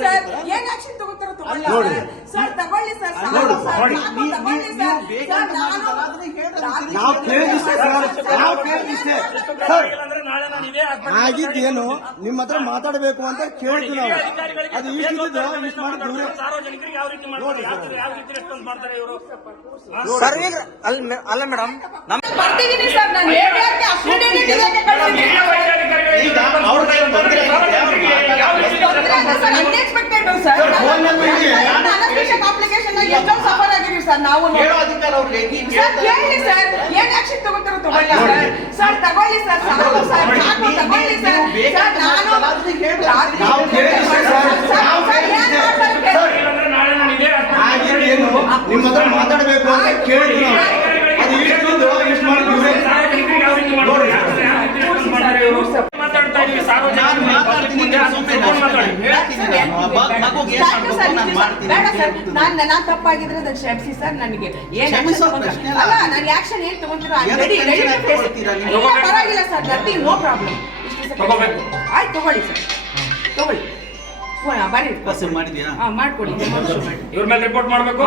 Sir ಏನ್ action ತಗೋತಾರೋ ತಗೊಳ್ಳಿ ನೋಡಿ. ಸರ್ ತಗೊಳ್ಳಿ ಸರ್ ನೋಡಿ, ಸರ್, ನೋಡಿ. ಸಾಕು ನೀವು- ಕೇಳಿದ್ವಿ ಸರ್. ಕೇಳಿದ್ವಿ ಸರ್. ಆಗಿದ್ದೇನು? ನಿಮ್ಮ ಹತ್ರ ಮಾತಾಡಬೇಕು ಅಂತ ಕೇಳಿದ್ವಿ ನಾವು. ಅದು ಇಷ್ಟಿದ್ದು ಇಷ್ಟು ಮಾಡಿ ದೂರ ಸಾರ್ವಜನಿಕರಿಗೆ ಯಾವ ರೀತಿ ಮಾಡ್ತಾರೆ? ಯಾವ ರೀತಿ- ಯಾವ ರೀತಿ ರೆಸ್ಪಾನ್ಸ್ ಮಾಡ್ತಾರೆ ಇವರು? ಸರ್ ಈಗ ಅಲ್ಲ ಅಲ್ಲ ಮೇಡಮ್ ಬರ್ತಿದ್ದೀನಿ ಸರ್ ನಾನು ಸರ್ ನಾವು ಹೇಳೋ ಅಧಿಕಾರ ಅವ್ರಿಗೆ ಈಗ ಸರ್ ಕೇಳಿ ಸರ್ ಏನ್ ಆಕ್ಷನ್ ತಗೋತಾರೋ ತಗೊಳ್ಳಿ ಸರ್. ಸರ್ ತಗೊಳ್ಳಿ ಸರ್ ಸಾಕು ಸರ್ ಸಾಕು ತಗೊಳ್ಳಿ ಸರ್. ಸರ್ ನಾನು ರಾತ್ರಿ ನಾವು ಕೇಳಿದ್ವಿ ಸರ್ ಸರ್, ನಾವು ನಾಳೆ ನಾನು ಇದೇ. ನಿಮ್ಮ ಹತ್ರ ಮಾತಾಡಬೇಕು ಅಂತ ಕೇಳಿದ್ವಿ ನಾವು ಅದು ಇಷ್ಟೊಂದು ಇಷ್ಟು ಮಾತಾಡ್ತಾ ಇದ್ದೀವಿ ನಾನು ಮಾತಾಡ್ತೀನಿ ನೀವು ಸುಮ್ಮನೆ ಮಾತಾಡಿ. ನಾನು. ನನ್ನ ತಪ್ಪಾಗಿದ್ರೆ ಅದನ್ನ ಕ್ಷಮಿಸಿ ಸರ್ ನನಗೆ. ಏನು ಅಲ್ಲ. ನಾನು ಆಕ್ಷನ್ ಏನು ತಗೊಂತೀರೋ? ಪರವಾಗಿಲ್ಲ ಸರ್. Nothing no problem. ಆಯ್ತು ತಗೊಳ್ಳಿ ಸರ್. ತಗೊಳ್ಳಿ. ಮಾಡಿದ್ಯಾ ಹಾ ಮಾಡ್ಕೊಡಿ. ಇವ್ರ ಮೇಲೆ ರಿಪೋರ್ಟ್ ಮಾಡಬೇಕು.